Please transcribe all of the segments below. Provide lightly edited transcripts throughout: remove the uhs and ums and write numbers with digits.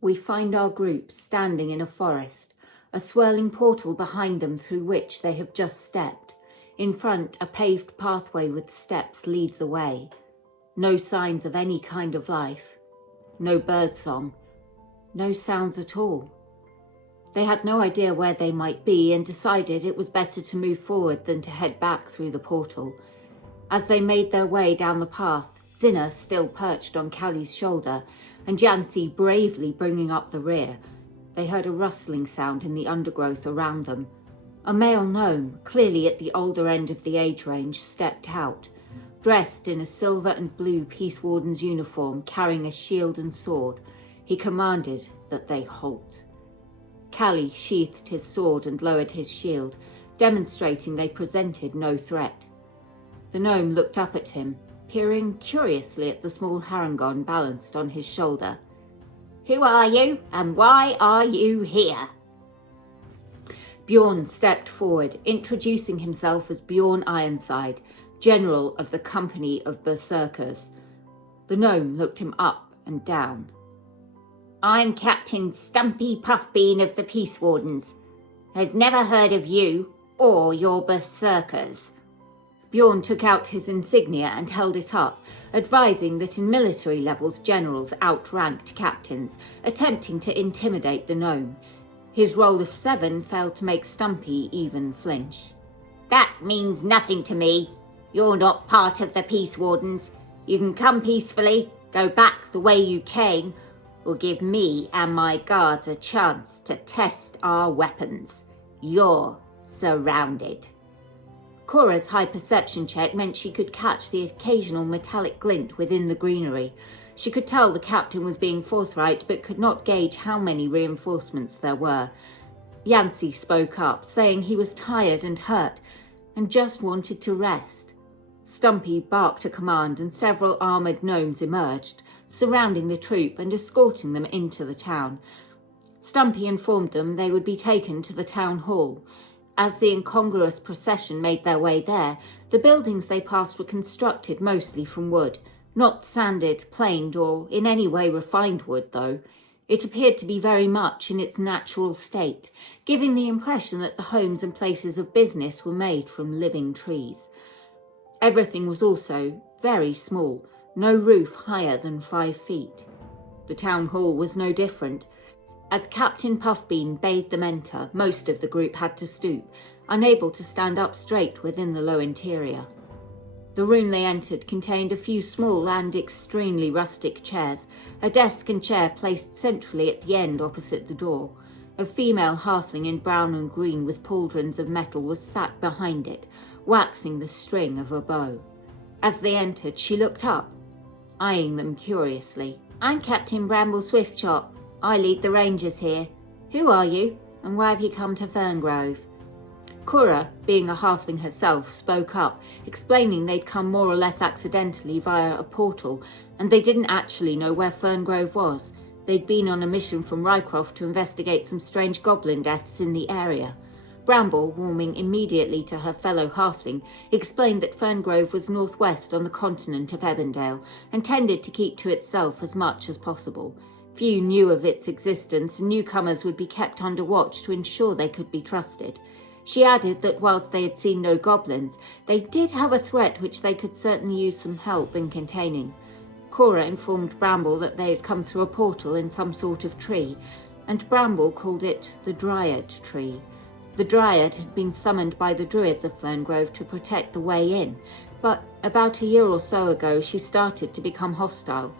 We find our group standing in a forest, a swirling portal behind them through which they have just stepped. In front, a paved pathway with steps leads the way. No signs of any kind of life. No birdsong. No sounds at all. They had no idea where they might be and decided it was better to move forward than to head back through the portal. As they made their way down the path, Zinna still perched on Callie's shoulder and Jancy bravely bringing up the rear, they heard a rustling sound in the undergrowth around them. A male gnome, clearly at the older end of the age range, stepped out, dressed in a silver and blue Peace Warden's uniform, carrying a shield and sword. He commanded that they halt. Callie sheathed his sword and lowered his shield, demonstrating they presented no threat. The gnome looked up at him, peering curiously at the small harangon balanced on his shoulder. "Who are you, and why are you here?" Bjorn stepped forward, introducing himself as Bjorn Ironside, General of the Company of Berserkers. The gnome looked him up and down. "I'm Captain Stumpy Puffbean of the Peace Wardens. I've never heard of you or your berserkers." Bjorn took out his insignia and held it up, advising that in military levels generals outranked captains, attempting to intimidate the gnome. His roll of 7 failed to make Stumpy even flinch. "That means nothing to me. You're not part of the Peace Wardens. You can come peacefully, go back the way you came, or give me and my guards a chance to test our weapons. You're surrounded." Cora's high perception check meant she could catch the occasional metallic glint within the greenery. She could tell the captain was being forthright, but could not gauge how many reinforcements there were. Yancey spoke up, saying he was tired and hurt, and just wanted to rest. Stumpy barked a command and several armoured gnomes emerged, surrounding the troop and escorting them into the town. Stumpy informed them they would be taken to the town hall. As the incongruous procession made their way there, the buildings they passed were constructed mostly from wood, not sanded, planed, or in any way refined wood, though. It appeared to be very much in its natural state, giving the impression that the homes and places of business were made from living trees. Everything was also very small, no roof higher than 5 feet. The town hall was no different. As Captain Puffbean bade them enter, most of the group had to stoop, unable to stand up straight within the low interior. The room they entered contained a few small and extremely rustic chairs, a desk and chair placed centrally at the end opposite the door. A female halfling in brown and green with pauldrons of metal was sat behind it, waxing the string of a bow. As they entered, she looked up, eyeing them curiously. "I'm Captain Bramble Swiftchop. I lead the rangers here. Who are you, and why have you come to Ferngrove?" Cora, being a halfling herself, spoke up, explaining they'd come more or less accidentally via a portal, and they didn't actually know where Ferngrove was. They'd been on a mission from Rycroft to investigate some strange goblin deaths in the area. Bramble, warming immediately to her fellow halfling, explained that Ferngrove was northwest on the continent of Ebendale, and tended to keep to itself as much as possible. Few knew of its existence, and newcomers would be kept under watch to ensure they could be trusted. She added that whilst they had seen no goblins, they did have a threat which they could certainly use some help in containing. Cora informed Bramble that they had come through a portal in some sort of tree, and Bramble called it the Dryad Tree. The Dryad had been summoned by the Druids of Ferngrove to protect the way in, but about a year or so ago she started to become hostile.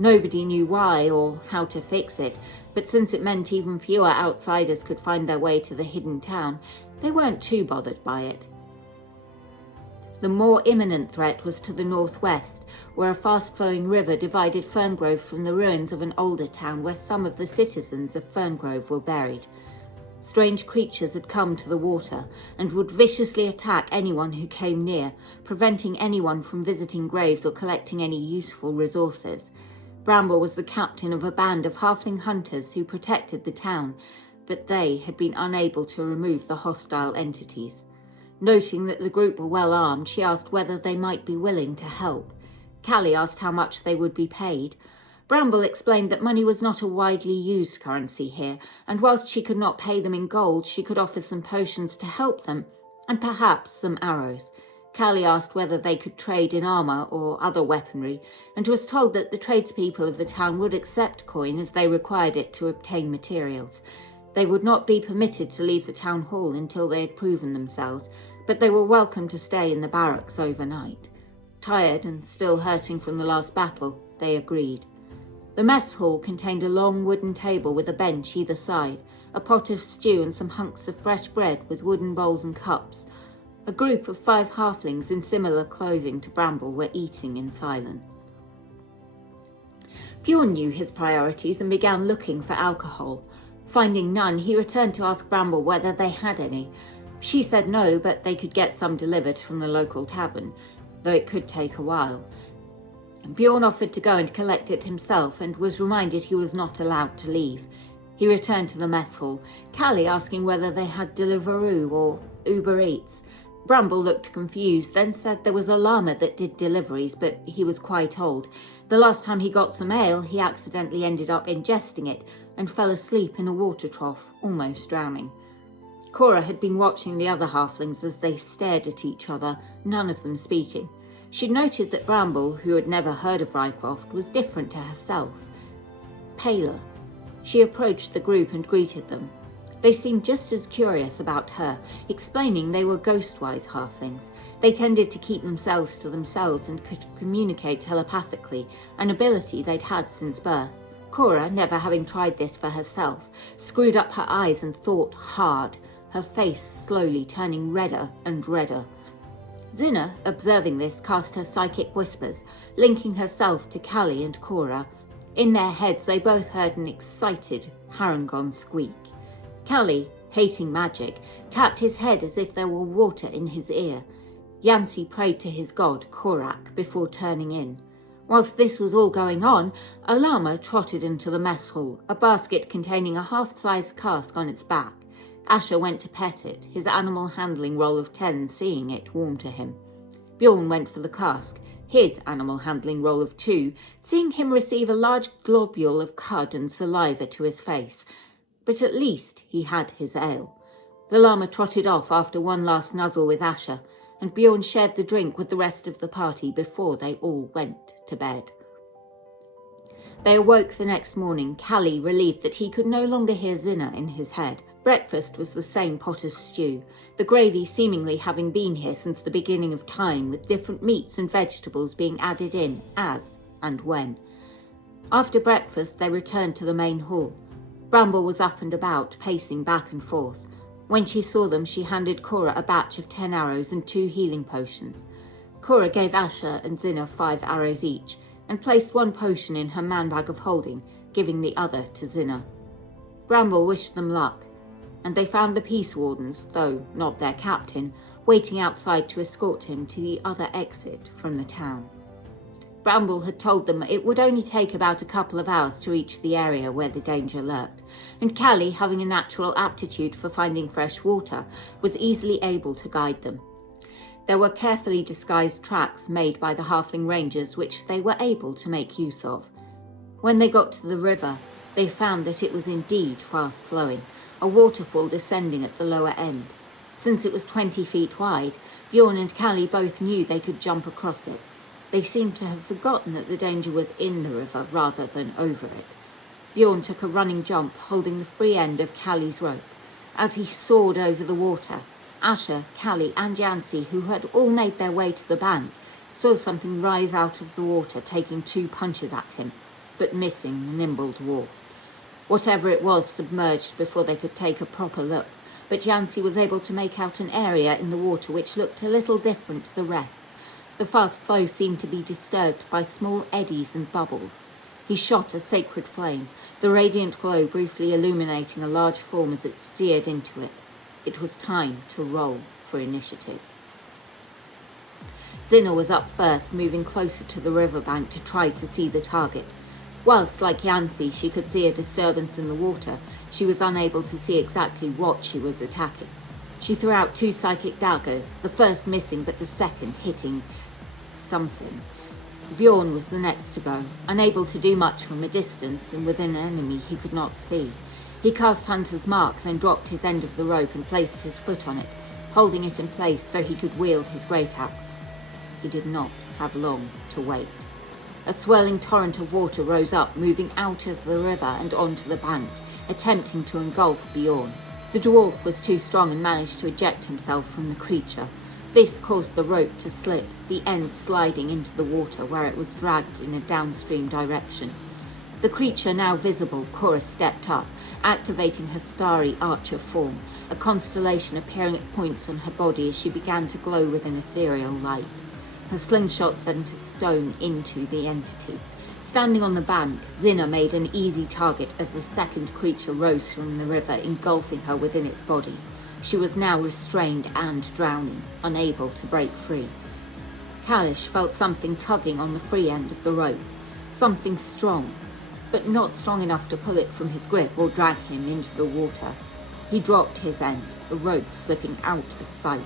Nobody knew why or how to fix it, but since it meant even fewer outsiders could find their way to the hidden town, they weren't too bothered by it. The more imminent threat was to the northwest, where a fast-flowing river divided Ferngrove from the ruins of an older town where some of the citizens of Ferngrove were buried. Strange creatures had come to the water and would viciously attack anyone who came near, preventing anyone from visiting graves or collecting any useful resources. Bramble was the captain of a band of halfling hunters who protected the town, but they had been unable to remove the hostile entities. Noting that the group were well armed, she asked whether they might be willing to help. Callie asked how much they would be paid. Bramble explained that money was not a widely used currency here, and whilst she could not pay them in gold, she could offer some potions to help them, and perhaps some arrows. Callie asked whether they could trade in armour or other weaponry, and was told that the tradespeople of the town would accept coin as they required it to obtain materials. They would not be permitted to leave the town hall until they had proven themselves, but they were welcome to stay in the barracks overnight. Tired and still hurting from the last battle, they agreed. The mess hall contained a long wooden table with a bench either side, a pot of stew and some hunks of fresh bread with wooden bowls and cups. A group of 5 halflings in similar clothing to Bramble were eating in silence. Bjorn knew his priorities and began looking for alcohol. Finding none, he returned to ask Bramble whether they had any. She said no, but they could get some delivered from the local tavern, though it could take a while. Bjorn offered to go and collect it himself and was reminded he was not allowed to leave. He returned to the mess hall, Callie asking whether they had Deliveroo or Uber Eats. Bramble looked confused, then said there was a llama that did deliveries, but he was quite old. The last time he got some ale, he accidentally ended up ingesting it and fell asleep in a water trough, almost drowning. Cora had been watching the other halflings as they stared at each other, none of them speaking. She'd noted that Bramble, who had never heard of Rycroft, was different to herself. Paler. She approached the group and greeted them. They seemed just as curious about her, explaining they were ghostwise halflings. They tended to keep themselves to themselves and could communicate telepathically, an ability they'd had since birth. Cora, never having tried this for herself, screwed up her eyes and thought hard, her face slowly turning redder and redder. Zinna, observing this, cast her psychic whispers, linking herself to Callie and Cora. In their heads they both heard an excited Harangon squeak. Callie, hating magic, tapped his head as if there were water in his ear. Yancey prayed to his god, Korak, before turning in. Whilst this was all going on, a llama trotted into the mess hall, a basket containing a half-sized cask on its back. Asher went to pet it, his animal handling roll of 10 seeing it warm to him. Bjorn went for the cask, his animal handling roll of 2, seeing him receive a large globule of cud and saliva to his face. But at least he had his ale. The llama trotted off after one last nuzzle with Asher, and Bjorn shared the drink with the rest of the party before they all went to bed. They awoke the next morning, Callie relieved that he could no longer hear Zinna in his head. Breakfast was the same pot of stew, the gravy seemingly having been here since the beginning of time, with different meats and vegetables being added in as and when. After breakfast they returned to the main hall. Bramble was up and about, pacing back and forth. When she saw them, she handed Cora a batch of 10 arrows and 2 healing potions. Cora gave Asher and Zinna 5 arrows each, and placed 1 potion in her man-bag of holding, giving the other to Zinna. Bramble wished them luck, and they found the peace wardens, though not their captain, waiting outside to escort him to the other exit from the town. Bramble had told them it would only take about a couple of hours to reach the area where the danger lurked, and Callie, having a natural aptitude for finding fresh water, was easily able to guide them. There were carefully disguised tracks made by the halfling rangers which they were able to make use of. When they got to the river, they found that it was indeed fast-flowing, a waterfall descending at the lower end. Since it was 20 feet wide, Bjorn and Callie both knew they could jump across it. They seemed to have forgotten that the danger was in the river rather than over it. Bjorn took a running jump, holding the free end of Callie's rope. As he soared over the water, Asher, Callie and Yancey, who had all made their way to the bank, saw something rise out of the water, taking 2 punches at him, but missing the nimble dwarf. Whatever it was submerged before they could take a proper look, but Yancey was able to make out an area in the water which looked a little different to the rest. The fast flow seemed to be disturbed by small eddies and bubbles. He shot a sacred flame, the radiant glow briefly illuminating a large form as it seared into it. It was time to roll for initiative. Zinna was up first, moving closer to the riverbank to try to see the target. Whilst, like Yancey, she could see a disturbance in the water, she was unable to see exactly what she was attacking. She threw out 2 psychic daggers, the first missing but the second hitting something. Bjorn was the next to go, unable to do much from a distance and with an enemy he could not see. He cast Hunter's Mark, then dropped his end of the rope and placed his foot on it, holding it in place so he could wield his great axe. He did not have long to wait. A swirling torrent of water rose up, moving out of the river and onto the bank, attempting to engulf Bjorn. The dwarf was too strong and managed to eject himself from the creature. This caused the rope to slip, the end sliding into the water where it was dragged in a downstream direction. The creature now visible, Cora stepped up, activating her starry archer form, a constellation appearing at points on her body as she began to glow with an ethereal light. Her slingshot sent a stone into the entity. Standing on the bank, Zinna made an easy target as the second creature rose from the river, engulfing her within its body. She was now restrained and drowning, unable to break free. Kalish felt something tugging on the free end of the rope, something strong, but not strong enough to pull it from his grip or drag him into the water. He dropped his end, the rope slipping out of sight.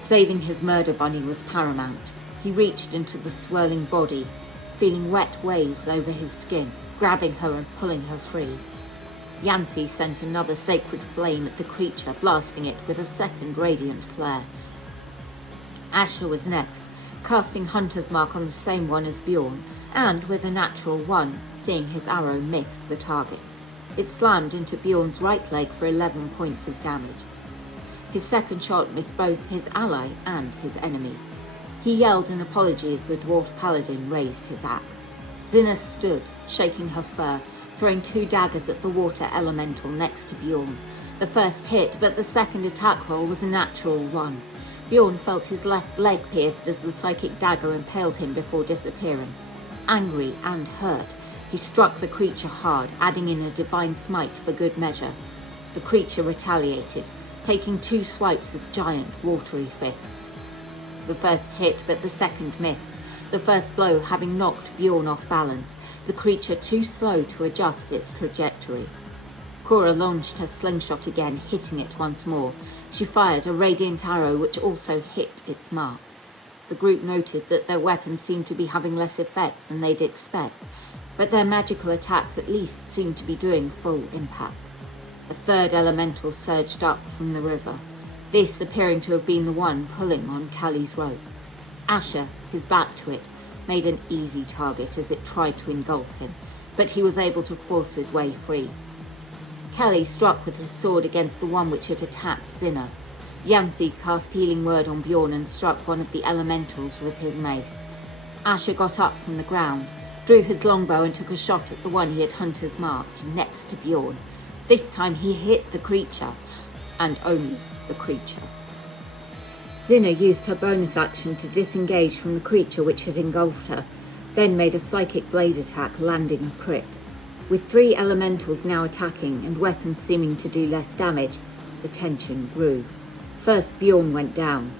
Saving his murder bunny was paramount. He reached into the swirling body, feeling wet waves over his skin, grabbing her and pulling her free. Yancey sent another sacred flame at the creature, blasting it with a second radiant flare. Asher was next, casting Hunter's Mark on the same one as Bjorn, and with a natural 1, seeing his arrow miss the target. It slammed into Bjorn's right leg for 11 points of damage. His second shot missed both his ally and his enemy. He yelled an apology as the dwarf paladin raised his axe. Zinna stood, shaking her fur, throwing 2 daggers at the water elemental next to Bjorn. The first hit, but the second attack roll was a natural 1. Bjorn felt his left leg pierced as the psychic dagger impaled him before disappearing. Angry and hurt, he struck the creature hard, adding in a divine smite for good measure. The creature retaliated, taking 2 swipes with giant, watery fists. The first hit, but the second missed, the first blow having knocked Bjorn off balance, the creature too slow to adjust its trajectory. Cora launched her slingshot again, hitting it once more. She fired a radiant arrow which also hit its mark. The group noted that their weapons seemed to be having less effect than they'd expect, but their magical attacks at least seemed to be doing full impact. A third elemental surged up from the river, this appearing to have been the one pulling on Callie's rope. Asher, his back to it, made an easy target as it tried to engulf him, but he was able to force his way free. Callie struck with his sword against the one which had attacked Zinna. Yancey cast Healing Word on Bjorn and struck one of the elementals with his mace. Asher got up from the ground, drew his longbow and took a shot at the one he had Hunter's marked next to Bjorn. This time he hit the creature, and only the creature. Zinna used her bonus action to disengage from the creature which had engulfed her, then made a psychic blade attack, landing a crit. With 3 elementals now attacking and weapons seeming to do less damage, the tension grew. First Bjorn went down,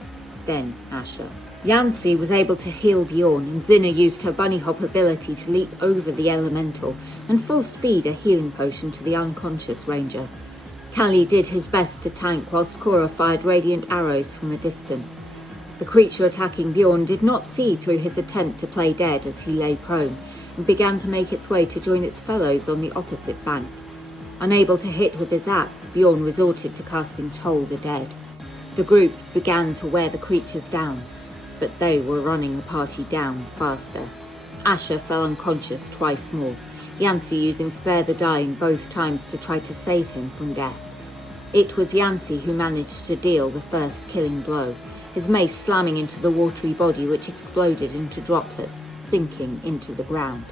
then Asher. Yancey was able to heal Bjorn, and Zinna used her bunny hop ability to leap over the elemental and force feed a healing potion to the unconscious ranger. Callie did his best to tank whilst Cora fired radiant arrows from a distance. The creature attacking Bjorn did not see through his attempt to play dead as he lay prone, and began to make its way to join its fellows on the opposite bank. Unable to hit with his axe, Bjorn resorted to casting Toll the Dead. The group began to wear the creatures down, but they were running the party down faster. Asher fell unconscious twice more, Yancey using Spare the Dying both times to try to save him from death. It was Yancey who managed to deal the first killing blow, his mace slamming into the watery body which exploded into droplets, sinking into the ground.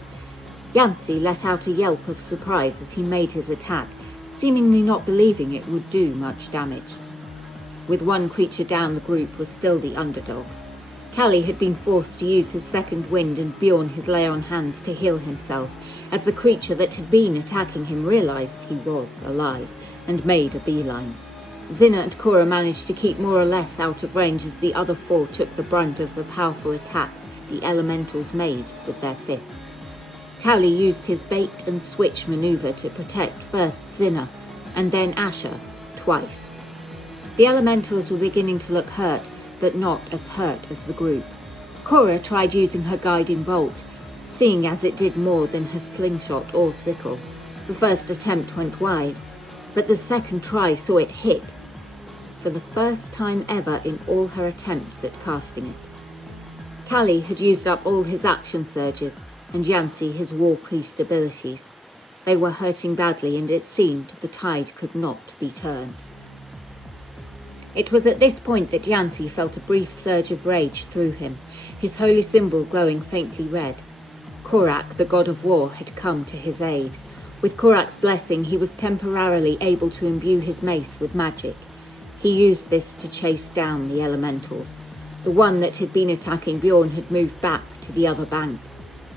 Yancey let out a yelp of surprise as he made his attack, seemingly not believing it would do much damage. With one creature down, the group was still the underdogs. Callie had been forced to use his second wind and Bjorn his lay on hands to heal himself, as the creature that had been attacking him realised he was alive, and made a beeline. Zinna and Cora managed to keep more or less out of range as the other 4 took the brunt of the powerful attacks the elementals made with their fists. Callie used his bait and switch manoeuvre to protect first Zinna, and then Asher, twice. The elementals were beginning to look hurt, but not as hurt as the group. Cora tried using her guiding bolt, seeing as it did more than her slingshot or sickle. The first attempt went wide, but the second try saw it hit, for the first time ever in all her attempts at casting it. Callie had used up all his action surges, and Yancey his war priest abilities. They were hurting badly, and it seemed the tide could not be turned. It was at this point that Yancey felt a brief surge of rage through him, his holy symbol glowing faintly red. Korak, the god of war, had come to his aid. With Korak's blessing, he was temporarily able to imbue his mace with magic. He used this to chase down the elementals. The one that had been attacking Bjorn had moved back to the other bank.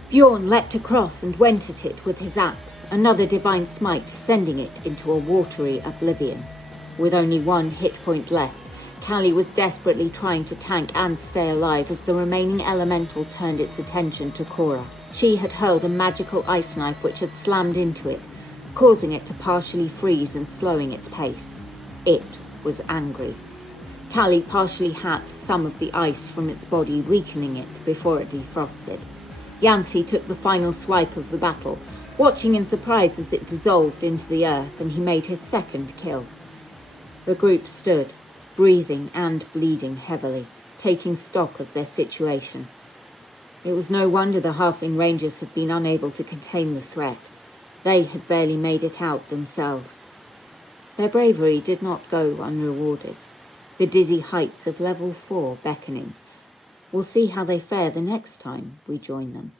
Bjorn leapt across and went at it with his axe, another divine smite sending it into a watery oblivion. With only one hit point left, Callie was desperately trying to tank and stay alive as the remaining elemental turned its attention to Cora. She had hurled a magical ice knife which had slammed into it, causing it to partially freeze and slowing its pace. It was angry. Callie partially hacked some of the ice from its body, weakening it before it defrosted. Yancey took the final swipe of the battle, watching in surprise as it dissolved into the earth, and he made his second kill. The group stood, breathing and bleeding heavily, taking stock of their situation. It was no wonder the Halfling Rangers had been unable to contain the threat. They had barely made it out themselves. Their bravery did not go unrewarded, the dizzy heights of level 4 beckoning. We'll see how they fare the next time we join them.